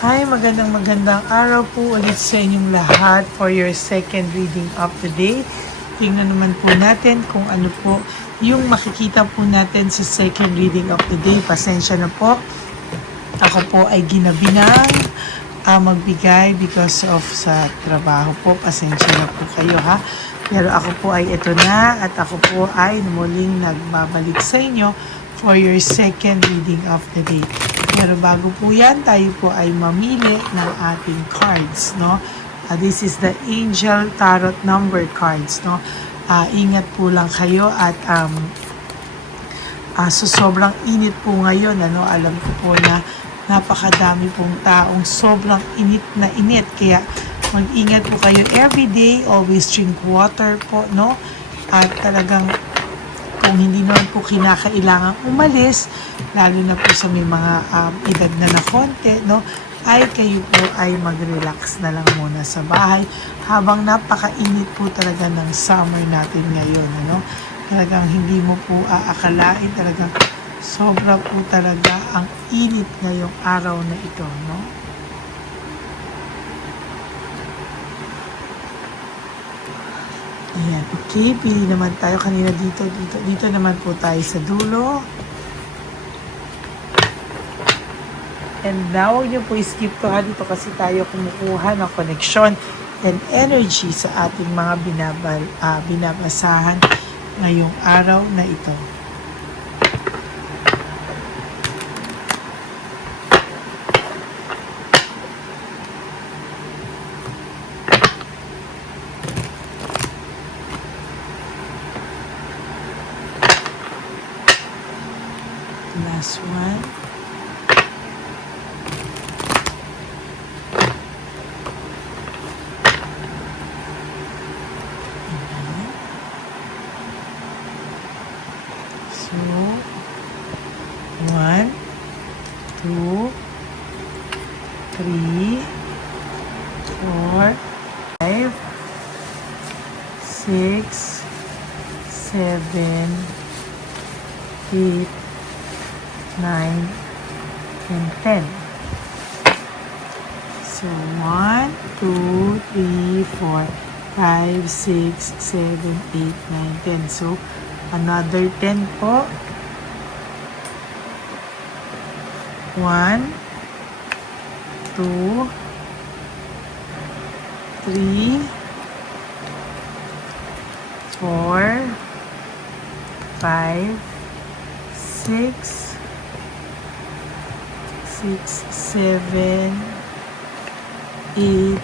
Hi, magandang araw po ulit sa inyong lahat for your second reading of the day. Tingnan naman po natin kung ano po yung makikita po natin sa second reading of the day. Pasensya na po. Ako po ay ginabi ng magbigay because of sa trabaho po. Pasensya na po kayo ha. Pero ako po ay ito na at ako po ay muling nagbabalik sa inyo for your second reading of the day. Pero bago po yan, tayo po ay mamili ng ating cards, no? This is the Angel Tarot number cards, no? Ingat po lang kayo at so sobrang init po ngayon, ano? Alam ko po na napakadami pong taong sobrang init na init. Kaya mag-ingat po kayo everyday, always drink water po, no? At talagang kung hindi naman po kinakailangan umalis, lalo na po sa may mga edad na konti, no, ay kayo po ay mag-relax na lang muna sa bahay habang napakainit po talaga ng summer natin ngayon, ano. Talagang hindi mo po aakalain, talagang sobra po talaga ang init ngayong araw na ito, no. Ayan, okay, pili naman tayo kanina dito naman po tayo sa dulo. And now, huwag niyo po skip to ha, dito kasi tayo kumukuha ng connection and energy sa ating mga binabasahan ngayong araw na ito. Last one. So, 1, 2, 3, 4, 5, 6, 7, 8, 9, and 10. So, 1, 2, 3, 4, 5, 6, 7, 8, 9, 10. So, another 10 po. 1, 2, 3, 4, 5, 6, 7, 8,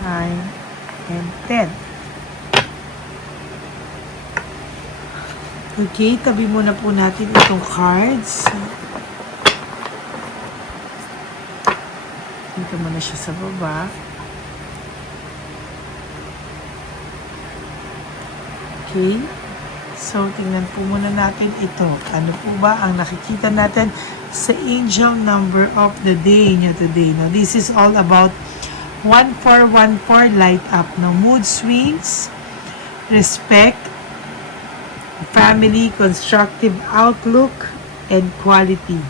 9, and 10. Okay, tabi muna po natin itong cards. Dito muna siya sa baba. Okay. So, tingnan po muna natin ito. Ano po ba ang nakikita natin sa angel number of the day nyo today? No? This is all about 1414 light up. No? Mood swings, respect, family, constructive outlook, and quality.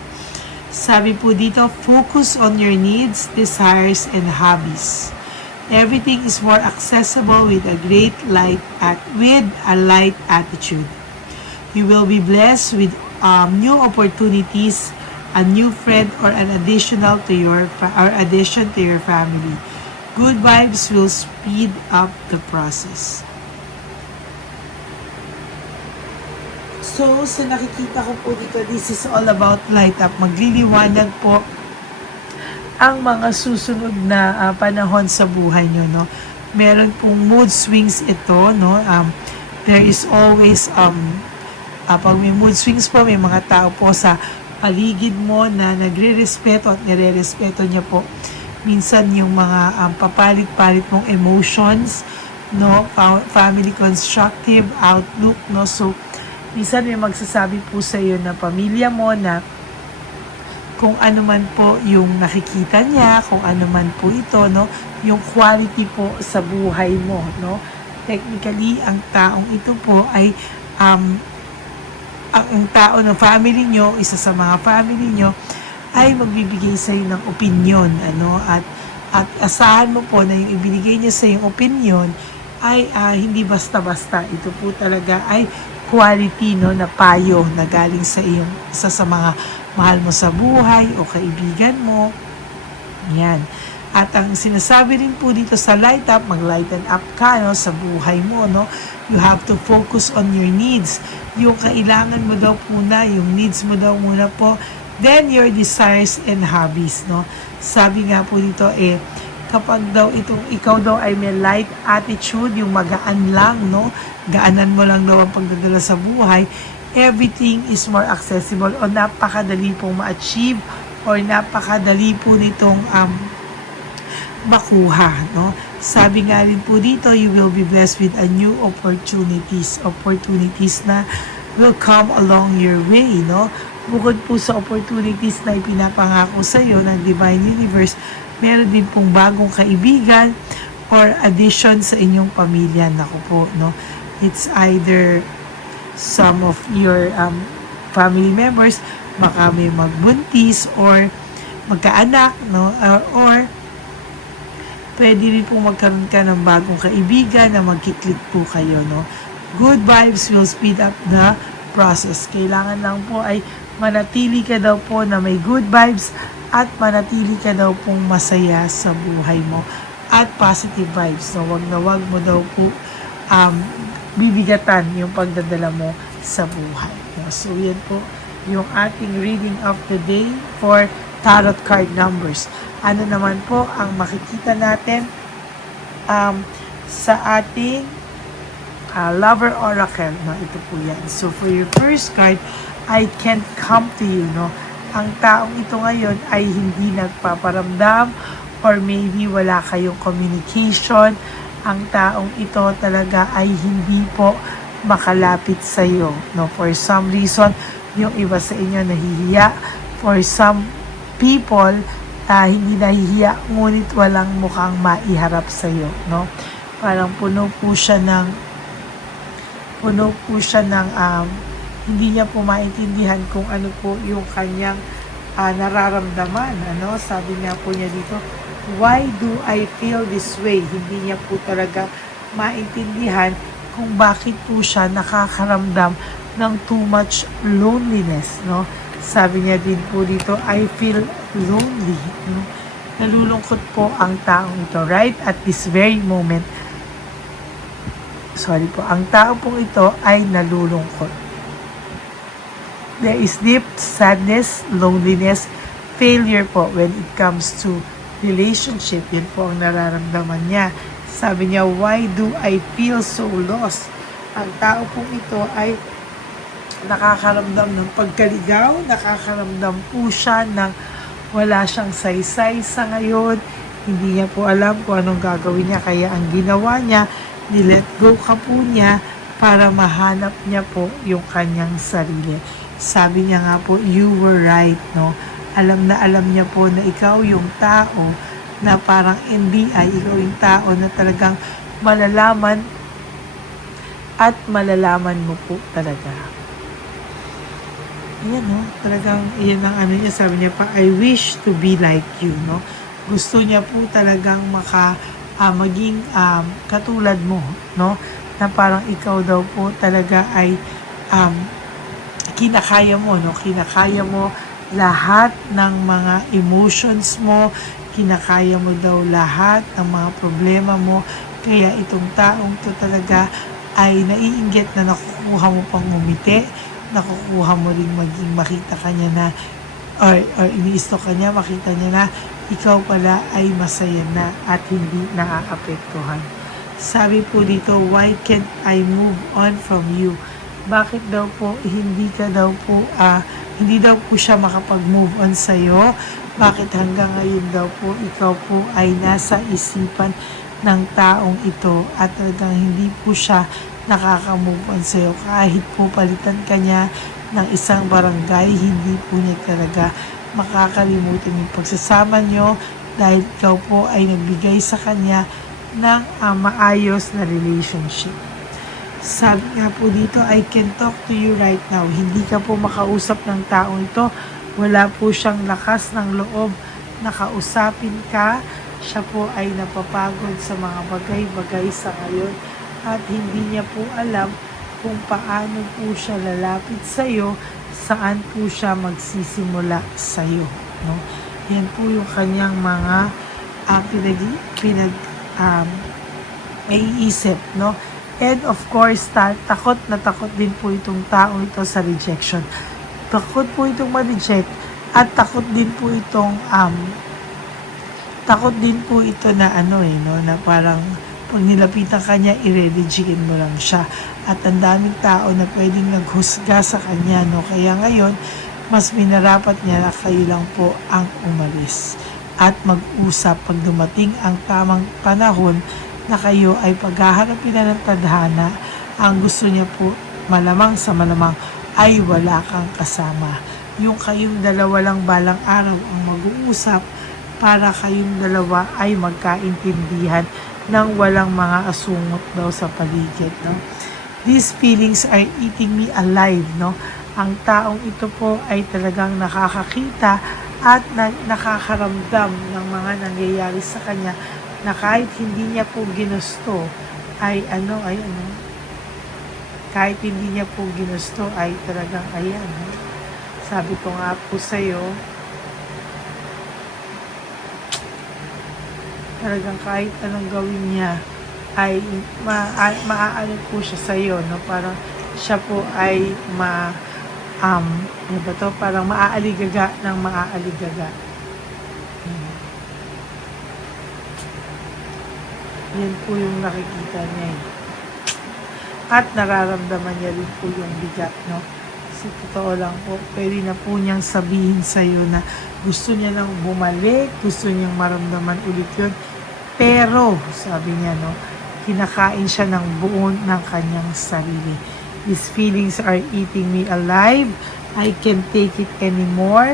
Sabi po dito, focus on your needs, desires, and hobbies. Everything is more accessible with a light attitude. You will be blessed with new opportunities, a new friend, or an addition to your family. Good vibes will speed up the process. So, sa nakikita ko po dito, this is all about light up. Magliliwanag po ang mga susunod na panahon sa buhay nyo, no? Meron pong mood swings ito, no? There is always, pag may mood swings po, may mga tao po sa paligid mo na nagre-respeto at nire-respeto niya po. Minsan yung mga papalit-palit mong emotions, no? Family constructive outlook, no? So, minsan may magsasabi po sa iyo na pamilya mo na kung ano man po yung nakikita niya, kung ano man po ito, no, yung quality po sa buhay mo, no. Technically, ang taong ito po ay ang tao ng family nyo, isa sa mga family nyo, ay magbibigay sa iyo ng opinyon, at asahan mo po na yung ibinigay niya sa yung opinyon ay hindi basta-basta. Ito po talaga ay quality, no, na payo na galing sa iyong isa sa mga mahal mo sa buhay o kaibigan mo. Yan. At ang sinasabi rin po dito sa light up, mag-lighten up ka, no, sa buhay mo, no. You have to focus on your needs. Yung kailangan mo daw po na, yung needs mo daw muna po. Then your desires and hobbies, no. Sabi nga po dito kapag daw ikaw daw ay may light attitude, yung magaan lang, no. Gaanan mo lang daw ang pagdadala sa buhay. Everything is more accessible o napakadali pong ma-achieve or napakadali po nitong makuha, no? Sabi nga rin po dito, you will be blessed with a new opportunities na will come along your way, no? Bukod po sa opportunities na ipinapangako sa iyo ng Divine Universe, meron din pong bagong kaibigan or addition sa inyong pamilya. Naku po, no? It's either some of your family members, baka may magbuntis or magkaanak, no? Or pwede rin pong magkaroon ka ng bagong kaibigan na magkiklik po kayo, no? Good vibes will speed up the process. Kailangan lang po ay manatili ka daw po na may good vibes at manatili ka daw pong masaya sa buhay mo at positive vibes. So, wag mo daw po bibigatan yung pagdadala mo sa buhay. So, yan po yung ating reading of the day for tarot card numbers. Ano naman po ang makikita natin sa ating Lover Oracle, no? Ito po yan. So, for your first card, I can't come to you, no? Ang taong ito ngayon ay hindi nagpaparamdam or maybe wala kayong communication. Ang taong ito talaga ay hindi po makalapit sa iyo, no? For some reason, yung iba sa inyo nahihiya. For some people, hindi nahihiya, ngunit walang mukhang maiharap sa iyo, no? Parang puno po siya ng hindi niya po maintindihan kung ano po yung kanyang nararamdaman, ano? Sabi nga po niya dito, why do I feel this way? Hindi niya po talaga maintindihan kung bakit po siya nakakaramdam ng too much loneliness, no? Sabi niya din po dito, I feel lonely, no? Nalulungkot po ang taong ito right at this very moment. Ang tao pong ito ay nalulungkot. There is deep sadness, loneliness, failure po when it comes to relationship. Yan po ang nararamdaman niya. Sabi niya, why do I feel so lost? Ang tao pong ito ay nakakaramdam ng pagkaligaw, nakakaramdam po siya ng wala siyang saysay sa ngayon. Hindi niya po alam kung anong gagawin niya. Kaya ang ginawa niya, nilet go ka po niya para mahanap niya po yung kanyang sarili. Sabi niya nga po, you were right, no? Alam na alam niya po na ikaw yung tao na parang NBI, ikaw yung tao na talagang malalaman at malalaman mo po talaga. Ayan, no? Talagang, iyan ang ano niya, sabi niya pa, I wish to be like you, no? Gusto niya po talagang maging katulad mo, no? Na parang ikaw daw po talaga ay kinakaya mo, no? Kinakaya mo lahat ng mga emotions mo, kinakaya mo daw lahat ng mga problema mo. Kaya itong taong to talaga ay naiinggit na nakukuha mo pang ngumiti, nakukuha mo rin maging makita kanya na or ini-stalk kanya, makita niya na ikaw pala ay masaya na at hindi naaapektuhan. Sabi po dito, why can't I move on from you? Bakit daw po hindi daw po siya makapag-move on sa'yo? Bakit hanggang ngayon daw po ikaw po ay nasa isipan ng taong ito at talagang hindi po siya nakaka-move on sa'yo? Kahit po palitan ka niya ng isang barangay, hindi po niya talaga makakalimutan yung pagsasama nyo dahil ikaw po ay nagbigay sa kanya ng maayos na relationship. Sabi nga po dito, I can talk to you right now. Hindi ka po makausap ng taong ito. wala po siyang lakas ng loob na kausapin ka. Siya po ay napapagod sa mga bagay-bagay sa ngayon at hindi niya po alam kung paano po siya lalapit sa iyo, saan po siya magsisimula sa iyo, no? Yan po yung kanyang mga naiisip, no? And of course, takot na takot din po itong taong ito sa rejection. Takot po itong ma-reject at takot din po itong takot din po ito na na parang pag nilapitan kanya, i-rejectin mo lang siya. At ang daming tao na pwedeng naghusga sa kanya, no? Kaya ngayon, mas minarapat niya na kayo lang po ang umalis. At mag-usap pag dumating ang tamang panahon na kayo ay paghaharapin na ng tadhana, ang gusto niya po malamang sa malamang ay wala kang kasama. Yung kayong dalawa lang balang araw ang mag-uusap para kayong dalawa ay magkaintindihan nang walang mga asungot daw sa paligid, no? These feelings are eating me alive, no? Ang taong ito po ay talagang nakakakita at nakakaramdam ng mga nangyayari sa kanya na kahit hindi niya po ginusto ay kahit hindi niya po ginusto ay talagang ayan, no? Sabi ko nga po sa'yo, talagang kahit anong gawin niya ay maaano po siya sa iyo, no? Parang siya po ay parang maaaligaga ng maaaligaga. Yan po yung nakikita niya eh. At nararamdaman niya rin po yung bigat, no? Sa totoo lang po, pwede na po niyang sabihin sa iyo na gusto niya nang bumalik, gusto niyang maramdaman ulit yun. Pero, sabi niya, no, kinakain siya ng buo ng kanyang sarili. These feelings are eating me alive. I can't take it anymore.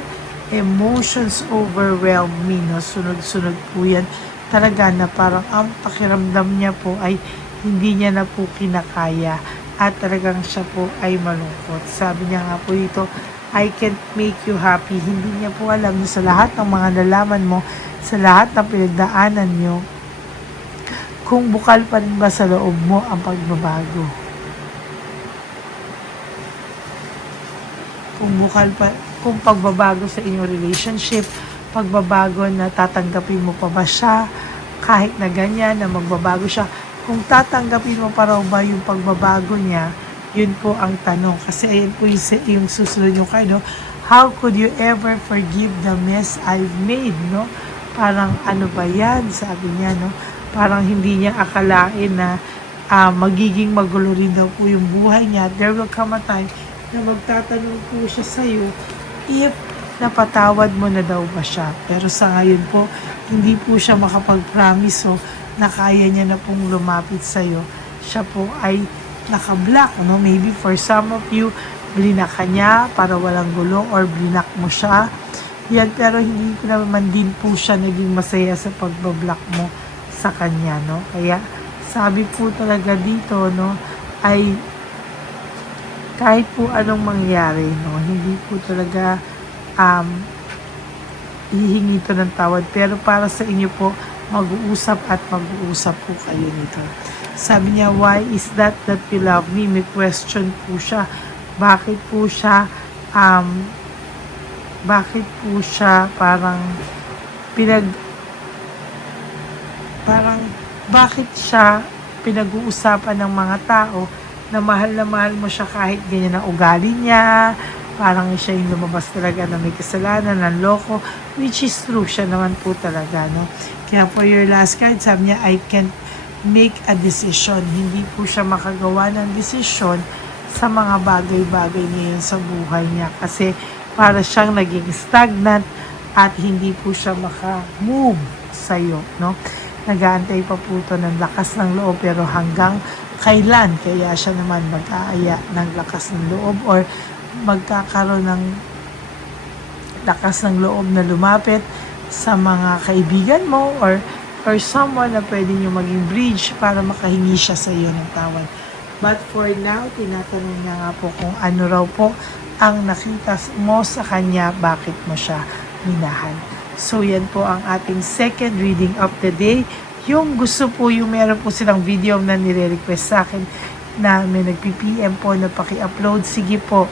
Emotions overwhelm me, no? Sunod-sunod po yan. Talaga na parang ang pakiramdam niya po ay hindi niya na po kinakaya. At talagang siya po ay malungkot. Sabi niya nga po dito, I can't make you happy. Hindi niya po alam na sa lahat ng mga nalaman mo, sa lahat ng pinagdaanan niyo, kung bukal pa rin ba sa loob mo ang pagbabago. Kung pagbabago sa inyong relationship, pagbabago na tatanggapin mo pa ba siya, kahit na ganyan, na magbabago siya, kung tatanggapin mo pa raw ba yung pagbabago niya, yun po ang tanong. Kasi ayun po yung susunod yung kayo, no? How could you ever forgive the mess I've made, no? Parang ano ba yan, sabi niya, no? Parang hindi niya akalain na magiging magulo rin daw po yung buhay niya. There will come a time na magtatanong po siya sa'yo if napatawad mo na daw ba siya. Pero sa ngayon po, hindi po siya makapag-promise na kaya niya na pong lumapit sa'yo. Siya po ay naka-block, no? Maybe for some of you, blinak ka niya para walang gulo or blinak mo siya. Yan, pero hindi ko naman din po siya naging masaya sa pagbablock mo sa kanya, no? Kaya sabi po talaga dito, no, ay kahit po anong mangyari, no, hindi po talaga hihingi ito ng tawad. Pero para sa inyo po, mag-uusap at mag-uusap po kayo nito. Sabi niya, why is that you love me? May question po siya. Bakit po siya bakit siya pinag-uusapan ng mga tao na mahal mo siya kahit ganyan ang ugali niya, parang siya yung lumabas talaga na may kasalanan, ng loko, which is true, siya naman po talaga, no? Kaya for your last card, sabi niya, I can't make a decision. Hindi po siya makagawa ng desisyon sa mga bagay-bagay ngayon sa buhay niya kasi para siyang naging stagnant at hindi po siya maka-move sa'yo, no? Nag-aantay pa po ito ng lakas ng loob pero hanggang kailan kaya siya naman mag-aaya ng lakas ng loob or magkakaroon ng lakas ng loob na lumapit sa mga kaibigan mo or someone na pwede nyo maging bridge para makahingi siya sa iyo ng tawad. But for now, tinatanong niya nga po kung ano raw po ang nakita mo sa kanya, bakit mo siya minahal. So yan po ang ating second reading of the day. Yung gusto po, yung meron po silang video na nire-request sa akin na may nagpi-PM po na paki-upload, sige po.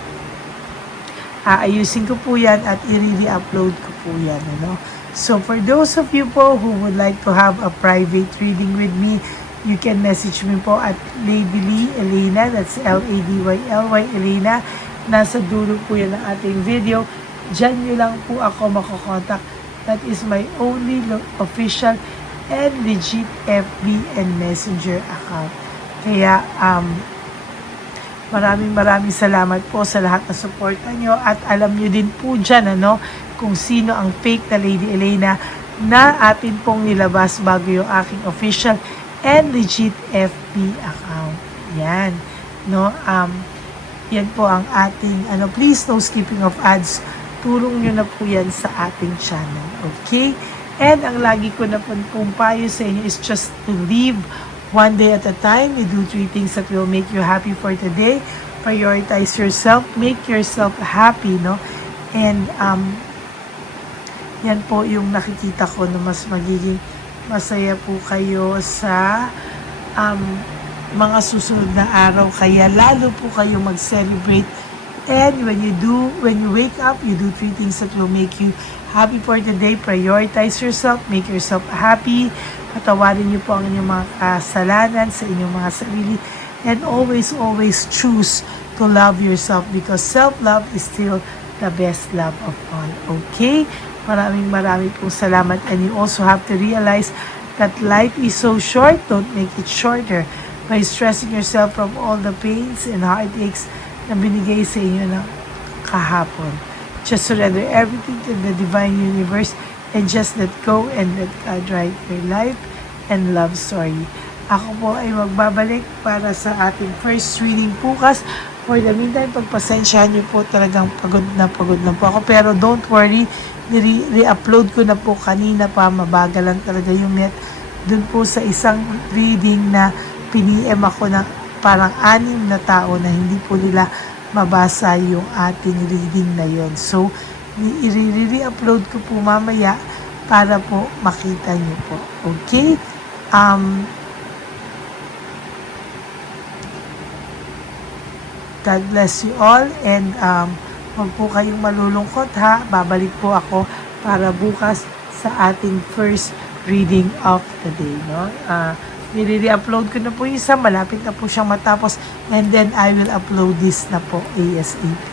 Aayusin ko po yan at i-re-upload ko po yan. Ano? So for those of you po who would like to have a private reading with me, you can message me po at Lady Lee Elena, that's L-A-D-Y-L-Y Elena. Nasa dulo po yan ng ating video. Diyan nyo lang po ako makokontak. That is my only official and legit FB and Messenger account. Kaya, maraming salamat po sa lahat na suporta nyo at alam nyo din po dyan, ano, kung sino ang fake na Lady Elena na atin pong nilabas bago yung aking official and legit FB account. Yan. No, yan po ang ating, please no skipping of ads. Tulong nyo na po yan sa ating channel. Okay? And ang lagi ko na pong payo sa inyo is just to live one day at a time. You do 3 things that will make you happy for today. Prioritize yourself. Make yourself happy, no? And, yan po yung nakikita ko na mas magiging masaya po kayo sa mga susunod na araw. Kaya lalo po kayo mag-celebrate. And when you wake up, you do 3 things that will make you happy for today. Prioritize yourself, make yourself happy. Patawarin niyo po ang inyong mga kasalanan sa inyong mga sarili. And always choose to love yourself because self-love is still the best love of all. Okay? Maraming pong salamat. And you also have to realize that life is so short. Don't make it shorter by stressing yourself from all the pains and heartaches na binigay sa inyo ng kahapon. Just surrender everything to the divine universe and just let go and let God write your life and love story. Ako po ay magbabalik para sa ating first reading bukas. For the meantime, pagpasensyahan niyo po, talagang pagod na po ako. Pero don't worry, re-upload ko na po kanina pa, mabagal lang talaga yung net. Doon po sa isang reading na piniem ako ng parang 6 na tao na hindi po nila mabasa yung ating reading na yon. So, i-re-upload ko po mamaya para po makita nyo po. Okay? God bless you all and huwag po kayong malulungkot ha. Babalik po ako para bukas sa ating first reading of the day. No? Nire-upload ko na po yung isa, malapit na po siyang matapos and then I will upload this na po ASAP.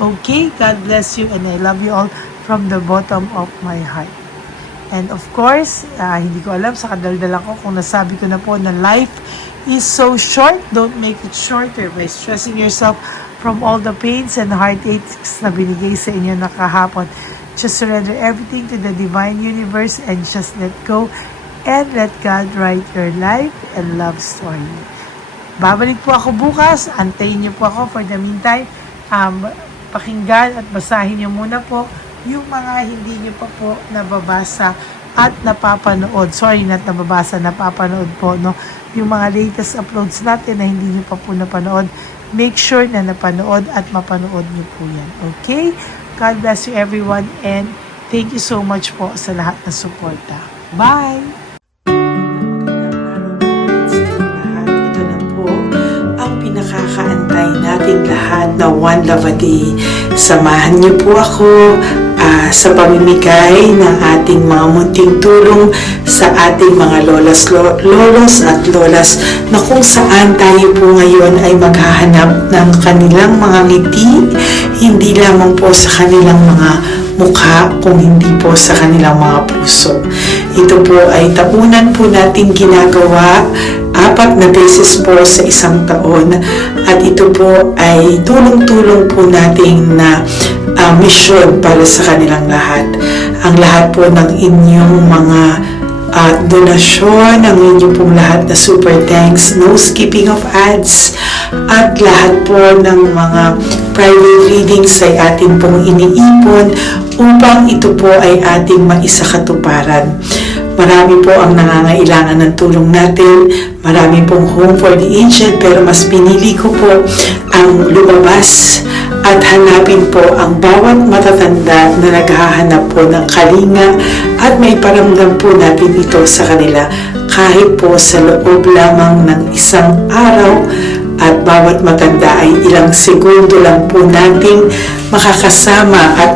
Okay, God bless you and I love you all from the bottom of my heart. And of course, hindi ko alam sa kadaldalan ko kung nasabi ko na po na life is so short, don't make it shorter by stressing yourself from all the pains and heartaches na binigay sa inyo na kahapon. Just surrender everything to the divine universe and just let go and let God write your life and love story. Babalik po ako bukas. Antayin niyo po ako. For the meantime, pakinggan at basahin niyo muna po yung mga hindi niyo pa po nababasa at napapanood. Sorry, not nababasa, napapanood po, no? Yung mga latest uploads natin na hindi niyo pa po napanood. Make sure na napanood at mapanood niyo po yan. Okay? God bless you everyone and thank you so much po sa lahat na suporta. Bye! Nakakaantay natin lahat na One Love a Day. Samahan niyo po ako sa pamimigay ng ating mga munting tulong sa ating mga lolos at lolas na kung saan tayo po ngayon ay maghahanap ng kanilang mga ngiti, hindi lamang po sa kanilang mga mukha, kung hindi po sa kanilang mga puso. Ito po ay tapunan po natin ginagawa 4 na beses po sa isang taon at ito po ay tulong-tulong po nating na mission para sa kanilang lahat. Ang lahat po ng inyong mga donasyon, ang inyong pong lahat na super thanks, no skipping of ads, at lahat po ng mga private readings ay atin pong iniipon upang ito po ay ating maisakatuparan. Marami po ang nangangailangan ng tulong natin. Marami pong home for the aged, pero mas pinili ko po ang lumabas at hanapin po ang bawat matatanda na naghahanap po ng kalinga at may paramdam po natin ito sa kanila kahit po sa loob lamang ng isang araw, at bawat matanda ay ilang segundo lang po nating makakasama at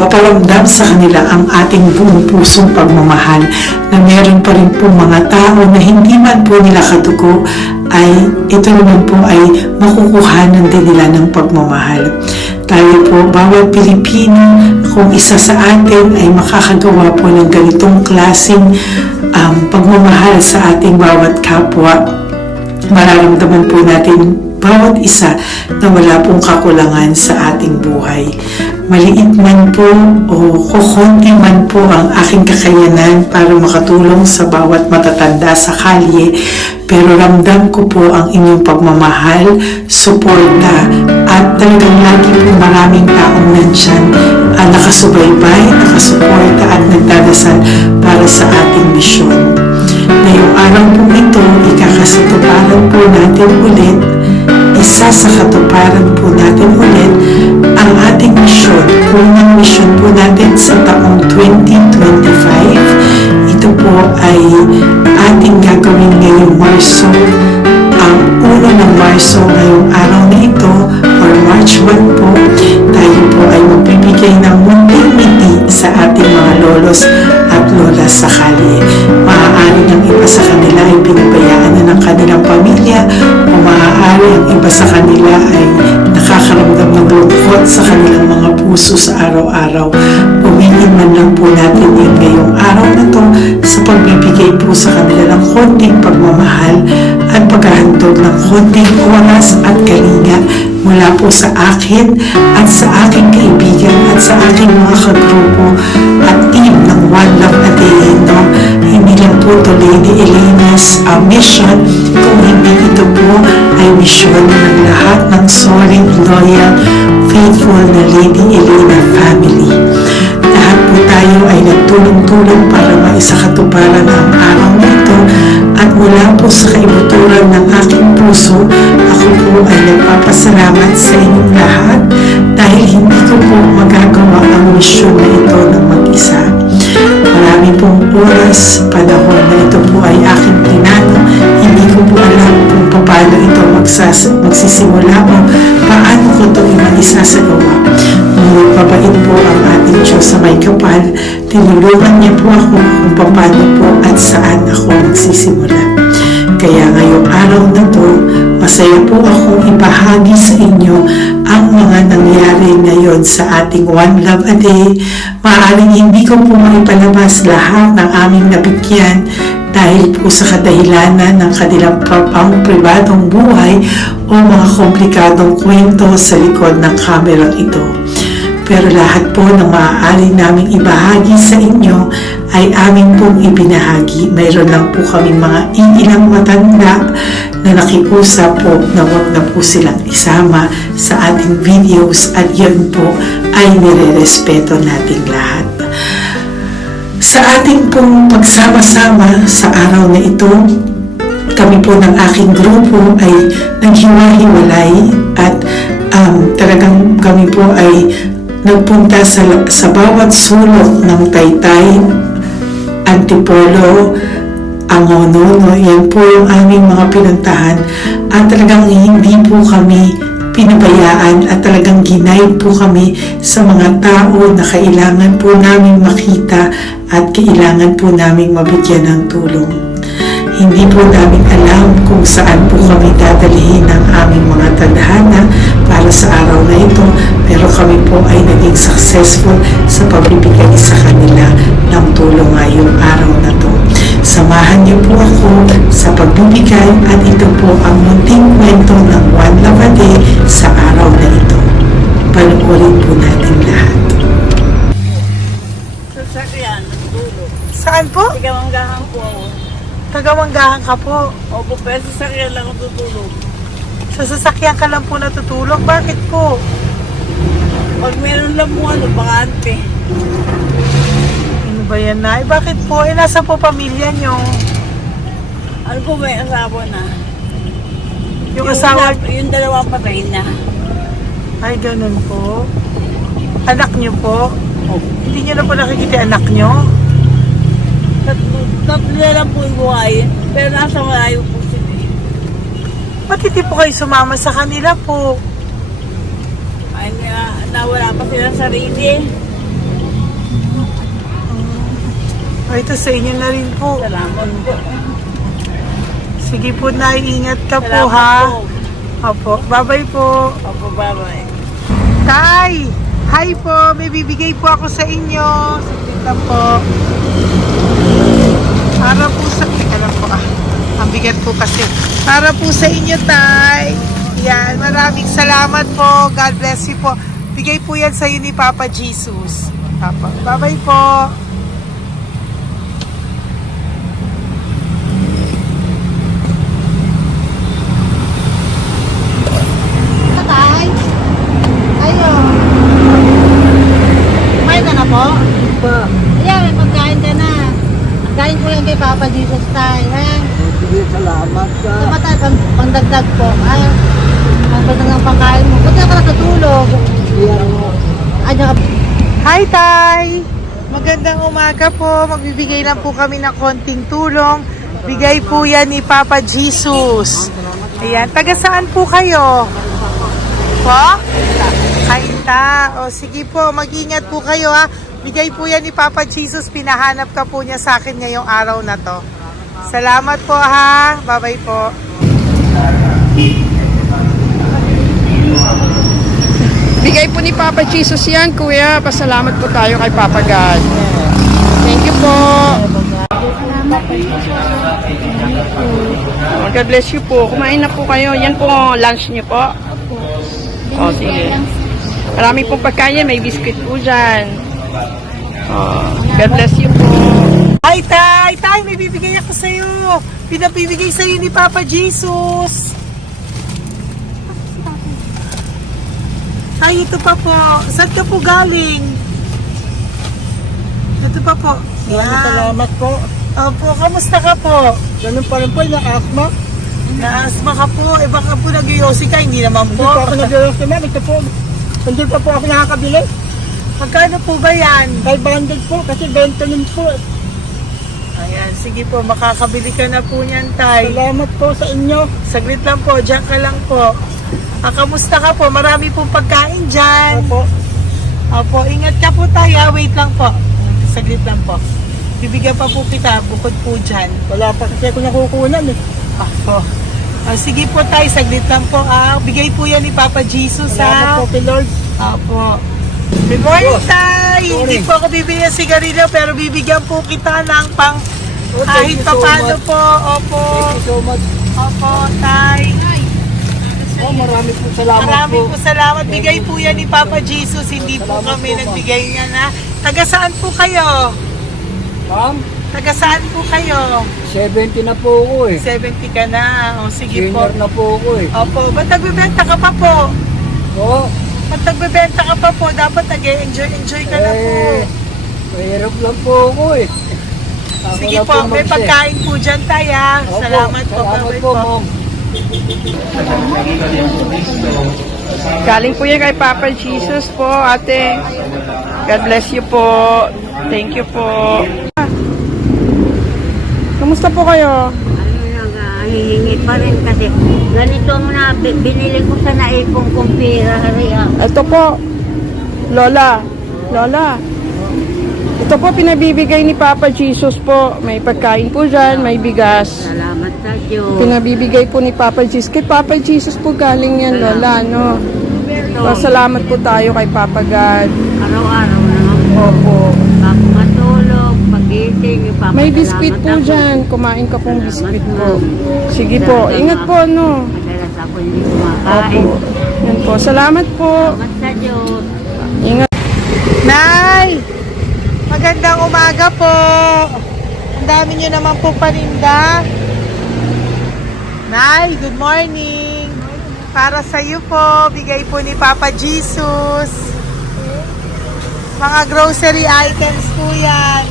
paparamdam sa kanila ang ating buong pusong pagmamahal, na meron pa rin po mga tao na hindi man po nila katugo ay ito naman po ay makukuhanan din nila ng pagmamahal. Tayo po, bawat Pilipino, kung isa sa atin ay makakagawa po ng ganitong klaseng pagmamahal sa ating bawat kapwa, mararamdaman po natin bawat isa na wala pong kakulangan sa ating buhay. Maliit man po o kukunti man po ang aking kakayanan para makatulong sa bawat matatanda sa kalye, pero ramdam ko po ang inyong pagmamahal, suporta, at talagang lagi po maraming taong nandyan nakasubaybay, nakasuporta at nagdadasal para sa ating misyon. Ngayong araw po ito, ikakasatuparan po natin ulit, isa sa katuparan po natin ulit ang ating misyon. Unang misyon po natin sa taong 2025. Ito po ay ating gagawin ngayong Marso, ang 1 ng Marso ngayong araw na ito, or March 1 po. Tayo po ay magbibigay ng munting ngiti sa ating mga lolos at lola sa kalye. Maaari ng iba sa kanila ay pinabayaan na ng kanilang pamilya, o maaari ang iba sa kanila ay nakakaramdam ng lungkot sa kanilang mga puso sa araw-araw. Pumingin man lang po natin yun ngayong araw na to sa pagbibigay po sa kanila ng konting pagmamahal at paghahandog ng konting oras at kalinga mula po sa akin at sa aking kaibigan at sa aking mga kagrupo at team ng One Love a Day. No? Hindi lang po ito Lady Elena's mission, kung hindi ito po ay mission ng lahat ng solid, loyal, faithful na Lady Elena family. Lahat po tayo ay nagtulong-tulong para maisakatuparan ang araw na ito, at mula po sa kaibuturan ng aking puso, ako po ay nagpapasalamat sa inyong lahat dahil hindi ko po magagawa ang misyon na ito ng mag-isa. Marami pong oras, panahon na ito po ay aking pinano. Hindi ko po alam kung paano ito magsisimula o paano ko ito isasagawa. Ngunit mabait po ang ating Diyos sa may kapal. Tinulungan niya po ako kung paano po at saan ako magsisimula. Kaya ngayong araw na to, masaya po akong ibahagi sa inyo ang mga nangyari ngayon sa ating One Love a Day. Maaaring hindi ko po maipalabas lahat ng aming nabigyan dahil po sa kadahilanan ng kanilang pribadong buhay o mga komplikadong kwento sa likod ng kamerang ito. Pero lahat po ng maaari naming ibahagi sa inyo ay aming pong ibinahagi. Mayroon lang po kaming mga iilang matanda na nakiusap po na wag na po silang isama sa ating videos, at yun po ay nire-respeto nating lahat. Sa ating pong pagsama-sama sa araw na ito, kami po ng aking grupo ay naghiwa-hiwalay, at talagang kami po ay nagpunta sa bawat sulok ng Taytay, Antipolo, Angono. Yan po yung aming mga pinuntahan, at talagang hindi po kami pinabayaan at talagang ginaid po kami sa mga tao na kailangan po namin makita at kailangan po namin mabigyan ng tulong. Hindi po namin alam kung saan po kami dadalhin ang aming mga tadhana para sa araw na ito, pero kami po ay naging successful sa pagbibigay sa kanila ng tulong ngayong araw na to. Samahan niyo po ako sa pagbibigay, at ito po ang munting kwento ng One Love a Day sa araw na ito. Panoorin po natin lahat. Sasakyan, natutulog. Saan po? Tigamanggahan po ako. Tagamanggahan ka po. Opo, pero sasakyan lang ako tutulog. Sa sasakyan ka lang po natutulog? Bakit po? Pag meron lang po bakante. ba yan, Nay? Bakit po? Nasa po pamilya nyo? Ano po may asawa na? Yung asawa... Yung dalawa patay na. Ay, ganun po. Anak nyo po? Oh. Hindi nyo na po nakikita yung anak nyo? Tatlo na lang po yung buhay. Pero nasa malayo po sila. Ba't hindi po kayo sumama sa kanila po? Ay, nawala pa silang sarili. Ay, ito sa inyo na rin po. Salamat po. Sige po, Nay. Ingat ka po, Salamat ha? po. Opo. Bye-bye po. Opo, bye-bye. Tay! Hi po! May bibigay po ako sa inyo. Saglit lang po. Para po sa... Teka lang po ah. Ang bigat po kasi. Para po sa inyo, Tay. Yan. Maraming salamat po. God bless you po. Bigay po yan sa ni Papa Jesus. Papa. Bye-bye po. Tay? Ayo. Kumain ka na po? Pa, Ayan, may pagkain ka na. Galing ko yan kay Papa Jesus, Tay. Ha? sige, salamat ka. Ito ba tayo, pangdagdag po? Ha? Pangdagdag ng pagkain mo. Ba't ka nakatulog? Ay, Hi, Tay! Magandang umaga po. Magbibigay lang po kami ng konting tulong. Bigay po yan ni Papa Jesus. Ayan. Taga saan po kayo? Po? Kainta. O sige po, mag-ingat po kayo ha. Bigay po yan ni Papa Jesus. Pinahanap ka po niya sa akin ngayong araw na to. Salamat po ha. Bye-bye po. Bigay po ni Papa Jesus yan, Kuya. Pasalamat po tayo kay Papa God. Thank you po. Oh, God bless you po. Kumain na po kayo. Yan po lunch niyo po. Oh, sige. Marami pong pagkain. May biscuit po dyan. Oh, God bless you po. Hi, Tay! Tay, may bibigay ako sa'yo. Pinapibigay sa'yo ni Papa Jesus. Ay, ito pa po. Saan ka po galing? Ito pa po. Salamat po. Opo, kamusta ka po? Ganun pa rin po, na-asma. Na-asma ka po. Eh, baka po nag-yosi ka. Hindi naman po. nag-ios naman. Ito po, hindi pa po ako nakakabili. Magkano po ba yan? 500 po, kasi 20 nun po. Ayan, sige po. Makakabili ka na po niyan, Tay. Salamat po sa inyo. Saglit lang po. Diyan ka lang po. Kamusta ka po? Marami pong pagkain dyan. Opo. Opo, ingat ka po tayo. Wait lang po. Saglit lang po. Bibigyan pa po kita bukod po dyan. Wala pa kasi ako nakukunan eh. Opo. Sige po tayo, saglit lang po. Bigay po yan ni Papa Jesus Salamat po kay Lord. Opo. Good morning, Tay! Good Hindi morning. po ako bibigyan ng sigarilyo pero bibigyan po kita ng pang Oh, kahit thank you pa so paano much. po. Opo. Thank you so much. Opo, Tay. Oh, marami po salamat Maraming po. po salamat. Bigay po yan ni Papa Jesus. Hindi po Salamat kami po, ma'am. nagbigay niya na. Taga saan po kayo? Ma'am, Taga saan po kayo? 70 na po ako eh. 70 ka na. O sige po. Junior na po ako eh. Opo. Ba't nagbibenta ka pa po? Oo. Ba't nagbibenta ka pa po? Dapat nag-enjoy ka na po. Mahirap lang po ako eh. Ako Sige lang po. May mag-share. pagkain po dyan tayo. Opo, Salamat po. Salamat Bye-bye po, ma'am. Galing po yan kay Papa Jesus po, ate. God bless you po. Thank you po. Kamusta po kayo? hihingi pa rin kasi ganito mo na binili ko sa naipong kong pira. Ito po, Lola. Lola. Ito po pinabibigay ni Papa Jesus po. May pagkain po dyan, may bigas. Salamat sa Diyos. Pinabibigay po ni Papa Jesus. Kay Papa Jesus po galing yan, Lola, no? Salamat po tayo kay Papa God. Araw-araw naman po. Opo. Bago matulog, pagising, ipapasalamat May biscuit po ako. dyan. Kumain ka pong biscuit po. Salamat, Sige po. Ingat po, no? Madalas ako hindi kumakain. Opo. Yan po. Salamat po. Salamat sa Diyos. Ingat. Nay! Magandang umaga po. Ang dami nyo naman po paninda. Nay, good morning. Para sa iyo po, bigay po ni Papa Jesus. Mga grocery items po yan.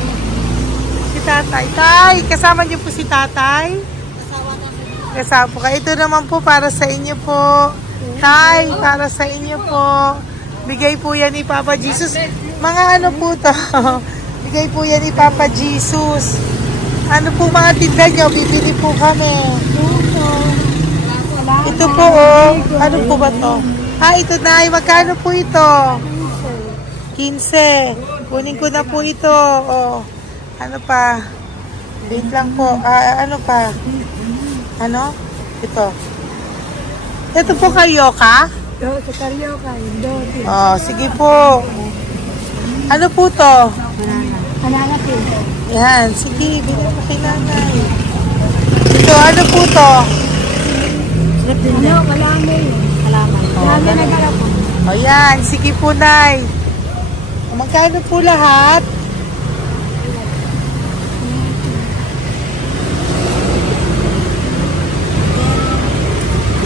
tatay. Tay, kasama niyo po si tatay? Kasama po kayo. Ito naman po para sa inyo po. Tay, para sa inyo po. Bigay po yan ni Papa Jesus. Mga ano po to? Bigay po yan ni Papa Jesus. Ano po mga tinda nyo? Bibili po kami. Ito po oh. Ano po ba to? Ito na. Magkano po ito? 15. Kunin ko na po ito. Oh. Ano pa? Wait lang po. Ano pa? Ano? Ito. Ito po kayo ka? Sa Carioca, Dote. Oh, sige po. Ano po to? Banana po. Yan, sige, bilhin mo kay nanay. Ito, ano po to? Ano, kalamay. Kalamay. Kalamay na gala po. O yan, sige po, nay. Magkano po lahat?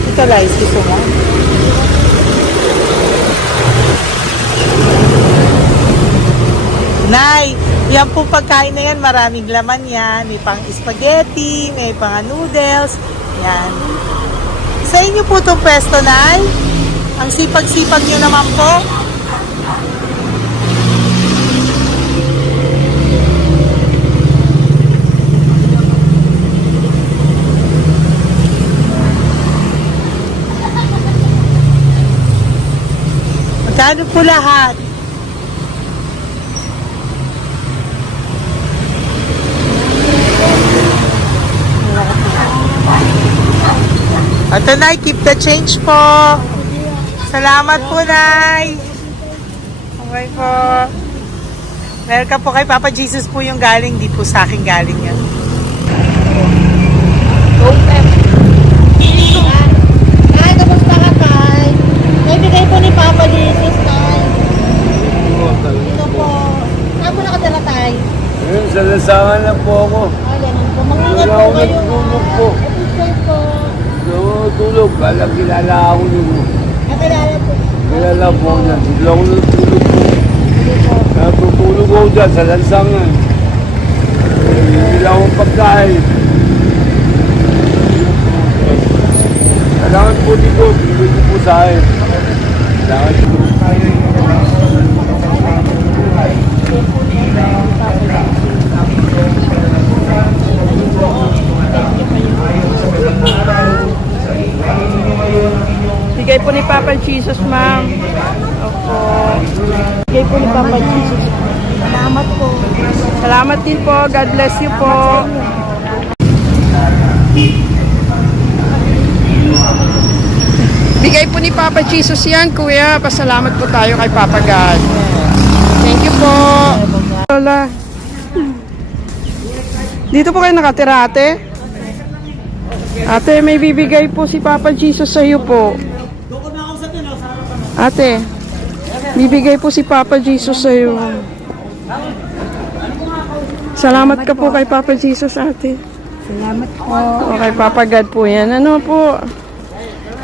Ito, Lice, gusto mo? Nay, yan po pagkain na yan, maraming laman yan. May pang spaghetti, may pang noodles. Yan. Sa inyo po itong pwesto, Nay? Ang sipag-sipag nyo naman po. Magkano po lahat? Ito, Nay, keep the change po. Salamat po, Nay. Okay po. Welcome po kay Papa Jesus po yung galing. Di po sa akin galing yan. Tay, kamusta ka, Tay? May bigay po ni Papa Jesus, Tay. Ito po. Saan po nakatira, Tay? Ayun, sa lasangan na po ako. Ganun po. Mag-ingat Wala po ako kayo. natulog po. Appreciate po. Natulog, kala kilala ako nyo. Nakilala po. Kilala po niya. Bigla ako natulog po. Natutulog ako dyan sa lansangan. Hindi lang akong pagkain. Kailangan po dito, bigay ko po sa akin. Kailangan po. Bigay po ni Papa Jesus, ma'am. Opo. Bigay po ni Papa Jesus. Salamat po. Salamat din po. God bless you po. Bigay po ni Papa Jesus yan, kuya. Pasalamat po tayo kay Papa God. Thank you po. Lola. Dito po kayo nakatira, ate? Ate, may bibigay po si Papa Jesus sa iyo po. Ate, bibigay po si Papa Jesus sa iyo. Salamat ka po kay Papa Jesus, ate. Salamat po. O kay Papa God po yan. Ano po?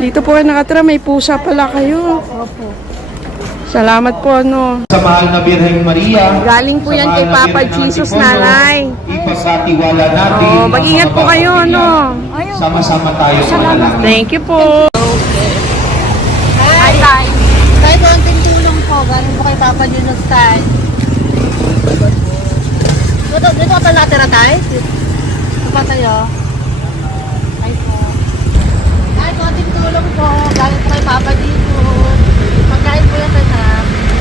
Dito po kayo nakatira, may pusa pala kayo. Opo. Salamat po, ano. Sa mahal na Birheng Maria. Galing po yan kay Papa Jesus, nanay. Ipagkatiwala natin. Oh, mag-ingat po kayo, ano. Sama-sama tayo sa manalangin. Thank you po. Hi, Tay. Tay, konting tulong po. Galing po kay Papa Jesus, Tay. Dito ka pa natira, Tay? Dito pa tayo. Tay po. Tay, konting tulong po. Galing po kay Papa Jesus. Pagkain po yan, Tay, sa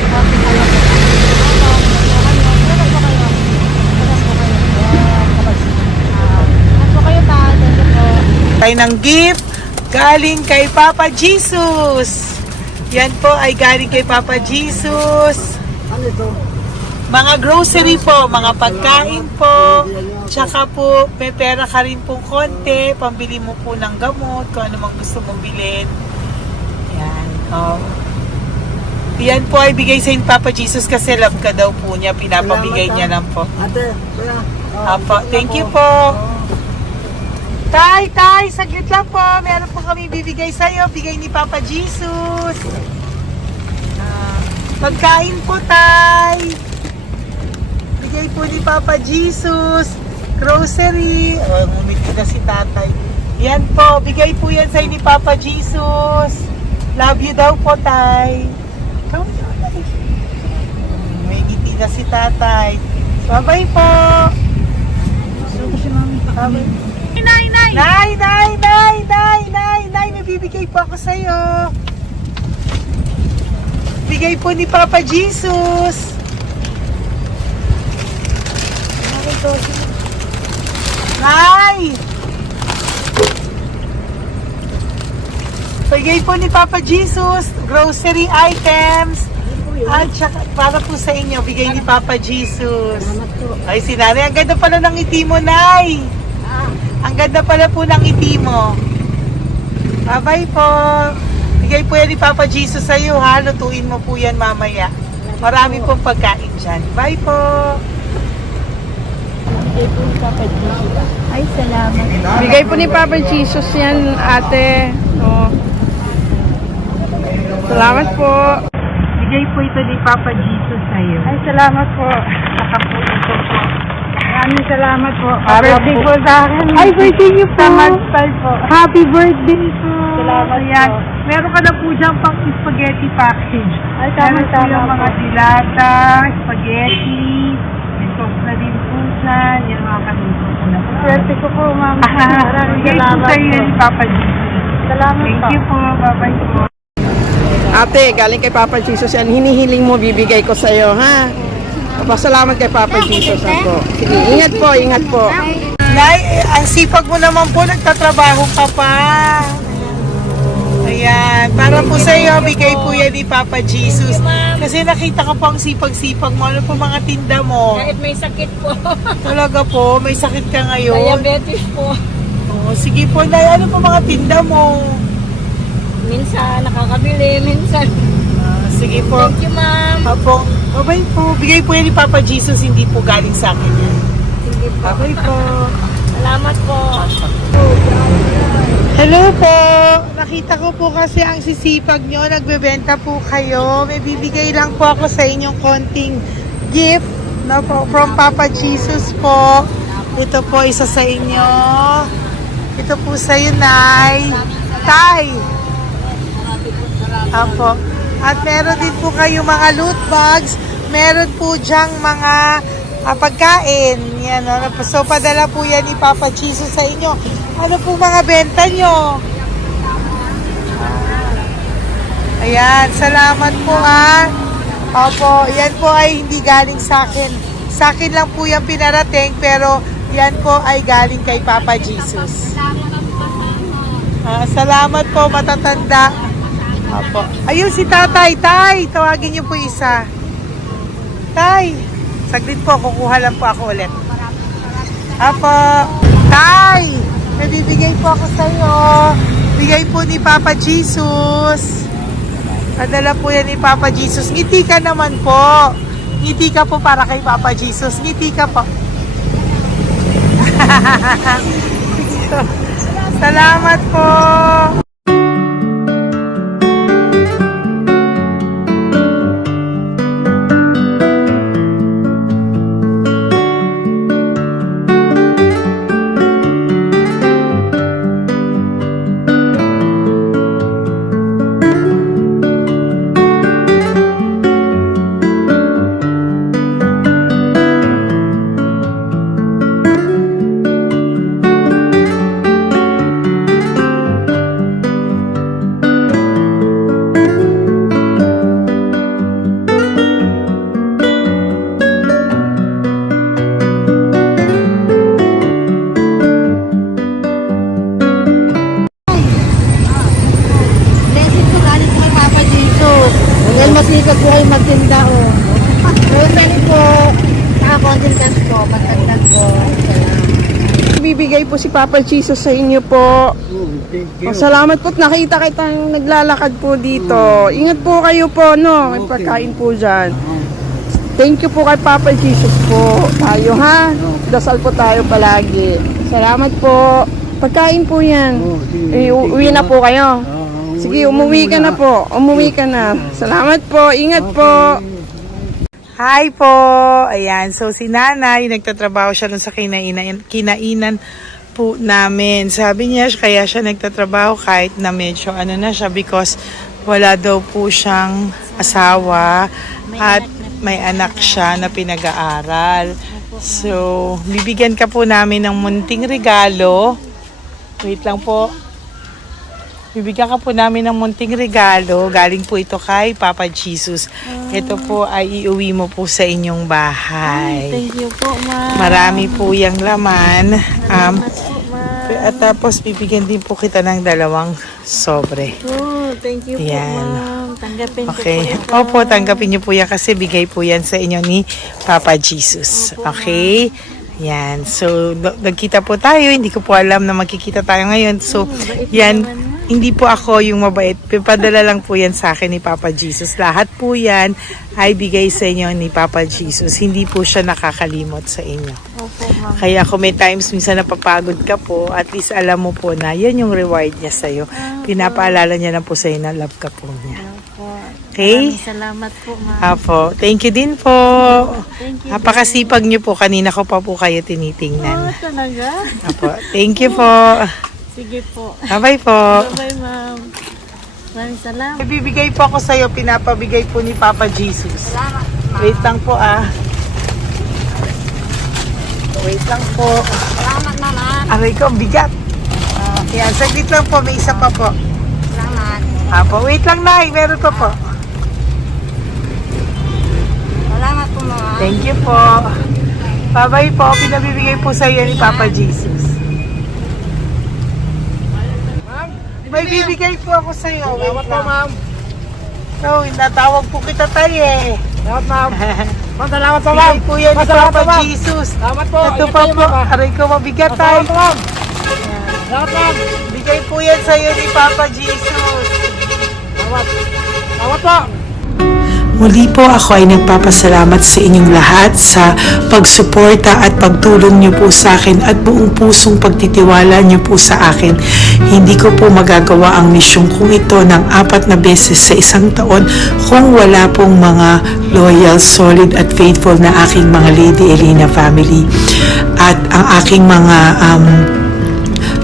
konting kayo. Tayo ng gift galing kay Papa Jesus. Yan po ay galing kay Papa Jesus. Ano ito? Mga grocery po, mga pagkain po. Tsaka po, may pera ka rin pong konti. Pambili mo po ng gamot, kung ano mang gusto mong bilhin. Yan. Oh. Yan po ay bigay sa Papa Jesus kasi love ka daw po niya. Pinapamigay niya lang po. Ate, kuya. Apo, thank you po. Tay, saglit lang po. Meron po kami bibigay sa'yo. Bigay ni Papa Jesus. Pagkain po, Tay. Bigay po ni Papa Jesus. grocery. Oh, ngumiti na si tatay. Yan po, bigay po yan sa ni Papa Jesus. Love you daw po, tay. Come on. May ngiti na si tatay. Bye-bye po. Bye-bye. Nay, may bibigay po ako sa'yo. Bigay po ni Papa Jesus. Nay! Bigay po ni Papa Jesus, grocery items. At saka, para po sa inyo, bigay ni Papa Jesus. Ay, si Nanay, ang ganda pala ng ngiti mo, Nay. Ang ganda pala po ng ngiti mo. Bye-bye po. Bigay po yan ni Papa Jesus sa'yo, ha? Lutuin mo po yan mamaya. Marami pong pagkain dyan. Bye po. Ay, salamat. Bigay po ni Papa Jesus yan, ate. Oh. Salamat po. Bigay po ito ni Papa Jesus sa'yo. Ay, salamat po. Saka po ito po. Maraming salamat po. Birthday po sa akin. Ay, birthday niyo po. po. Happy birthday po. Salamat Ayan. po. Meron ka na po dyan pang spaghetti package. Ay, Meron po yung mga po. dilata, spaghetti, may sauce na din po dyan. Yan mga kaluto ko na po. Swerte ko po, ma'am. Maraming Bigay po salamat sa'yo po. yan ni Papa Jesus. Salamat Thank po. you po. Bye-bye po. Ate, galing kay Papa Jesus yan. Hinihiling mo, bibigay ko sa'yo, ha? Pasalamat kay Papa Jesus ako. Sige, ingat po, ingat po. Nay, ang sipag mo naman po, nagtatrabaho ka pa. Ayan, para po sa iyo, bigay po yan ni Papa Jesus. Kasi nakita ko po ang sipag-sipag mo. Ano po mga tinda mo? Kahit may sakit po. Talaga po, may sakit ka ngayon. Diabetes po. Oh, sige po, Nay, ano po mga tinda mo? Minsan nakakabili, minsan. Sige po. Thank you, ma'am. Apo, babay po. Bigay po yan ni Papa Jesus, hindi po galing sa akin yan. Sige po. Babay po. Salamat po. Hello po! Nakita ko po kasi ang sisipag nyo, nagbebenta po kayo. May bibigay lang po ako sa inyong konting gift no, po, from Papa Jesus po. Ito po isa sa inyo. Ito po sa iyo, Nay. Tay! Apo. At meron din po kayo mga loot bags. Meron po dyang mga pagkain. Yan, no? So, padala po yan ni Papa Jesus sa inyo. Ano po mga benta nyo? Ayan, salamat po Opo, yan po ay hindi galing sa akin. Sa akin lang po yan pinarating, pero yan po ay galing kay Papa Jesus. Salamat po, matatanda. Opo. Ayun si Tatay. Tay, tawagin niyo po isa. Tay, saglit po, kukuha lang po ako ulit. Apo. Tay, may bibigay po ako sa iyo. Bigay po ni Papa Jesus. Padala po yan ni Papa Jesus. Ngiti ka naman po. Ngiti ka po para kay Papa Jesus. Ngiti ka po. Salamat po. Blessing po galing po kay Papa Jesus. Hanggang masikap po kayo magtinda o. Grocery po. Saka konting cash po. Matagdag po. Salamat. Bibigay po si Papa Jesus sa inyo po. Salamat po. Nakita kitang naglalakad po dito. Ingat po kayo po, no? May pagkain po dyan. Thank you po kay Papa Jesus po. Tayo, ha? Dasal po tayo palagi. Salamat po. Pagkain po yan. Uwi na po kayo. Sige, umuwi ka na po. Umuwi ka na. Salamat po. Ingat po. Hi po! Ayan, so si nanay, nagtatrabaho siya dun sa kinainan po namin. Sabi niya, kaya siya nagtatrabaho kahit na medyo ano na siya because wala daw po siyang asawa at may anak siya na pinag-aaral. So, bibigyan ka po namin ng munting regalo. Wait lang po. Bibigyan ka po namin ng munting regalo. Galing po ito kay Papa Jesus. Ito po ay iuwi mo po sa inyong bahay. Thank you po, ma'am. Marami po yung laman. Salamat po, ma'am. At tapos bibigyan din po kita ng 2 sobre. Oh, thank you po, Yan. ma'am. Tanggapin Okay. ko po ito. Opo, tanggapin niyo po yan kasi bigay po yan sa inyo ni Papa Jesus. Okay? Yan. So, nagkita po tayo. Hindi ko po alam na magkikita tayo ngayon. So, yan. Hindi po ako yung mabait. Padala lang po yan sa akin ni Papa Jesus. Lahat po yan ay bigay sa inyo ni Papa Jesus. Hindi po siya nakakalimot sa inyo. Opo, ma'am. Kaya kung may times minsan napapagod ka po, at least alam mo po na yan yung reward niya sa'yo. Pinapaalala niya na po sa'yo na love ka po niya. Opo. Okay? Maraming salamat po, ma'am. Apo. Thank you din po. Thank you. Napakasipag niyo po. Kanina ko pa po kayo tinitingnan. Oh, talaga? Apo. Thank you po. Sige po. Bye-bye po. Bye-bye, ma'am. Maraming salamat. Bibigay po ako sa'yo. Pinapabigay po ni Papa Jesus. Salamat, Wait lang po Wait lang po. Salamat, ma'am. Aray ko, ang bigat. Yan, saglit lang po. May isa pa po. Salamat. Apo, wait lang na. Meron pa po. Salamat po, ma'am. Thank you po. Bye-bye po. Pinabibigay po sa iyo ni Papa Jesus. May bibigay po ako sa iyo. Wait lang. ma'am. So, natawag po kita tayo eh. Salamat, ma'am. Ma'am, salamat po, Bigay po yan ni Salamat Papa ma'am. Jesus. Salamat po. Ito Ingat pa kayo, po. ma'am. Aray ko, mabigat Salamat tayo. po, ma'am. Salamat, ma'am. Bigay po yan sa iyo ni Papa Jesus. Salamat. Salamat po. Muli po ako ay nagpapasalamat sa inyong lahat sa pagsuporta at pagtulong niyo po sa akin at buong pusong pagtitiwala niyo po sa akin. Hindi ko po magagawa ang misyong kong ito ng 4 na beses sa isang taon kung wala pong mga loyal, solid at faithful na aking mga Lady Elena family at ang aking mga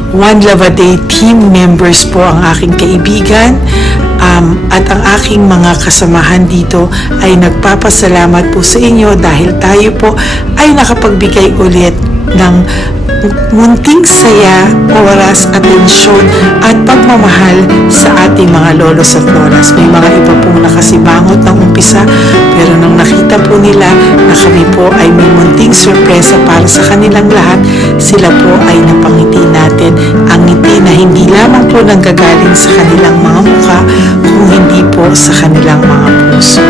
One Love a Day team members po, ang aking kaibigan at ang aking mga kasamahan dito ay nagpapasalamat po sa inyo dahil tayo po ay nakapagbigay ulit ng munting saya, oras, atensyon at pagmamahal sa ating mga lolos at lolas. May mga iba pong nakasibangot ng umpisa pero nang nakita po nila na kami po ay may munting sorpresa para sa kanilang lahat, sila po ay napangiti natin. Ang ngiti na hindi lamang po nanggagaling sa kanilang mga mukha kung hindi po sa kanilang mga puso.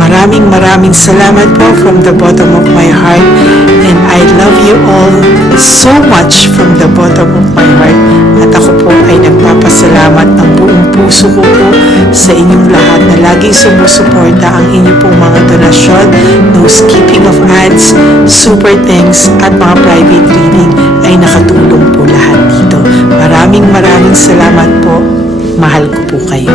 Maraming salamat po from the bottom of my heart, and I love you all so much from the bottom of my heart. At ako po ay nagpapasalamat ng buong puso ko po sa inyong lahat na laging sumusuporta. Ang inyong pong mga donasyon, no skipping of ads, super thanks at mga private reading ay nakatulong po lahat dito. Maraming salamat po. Mahal ko po kayo.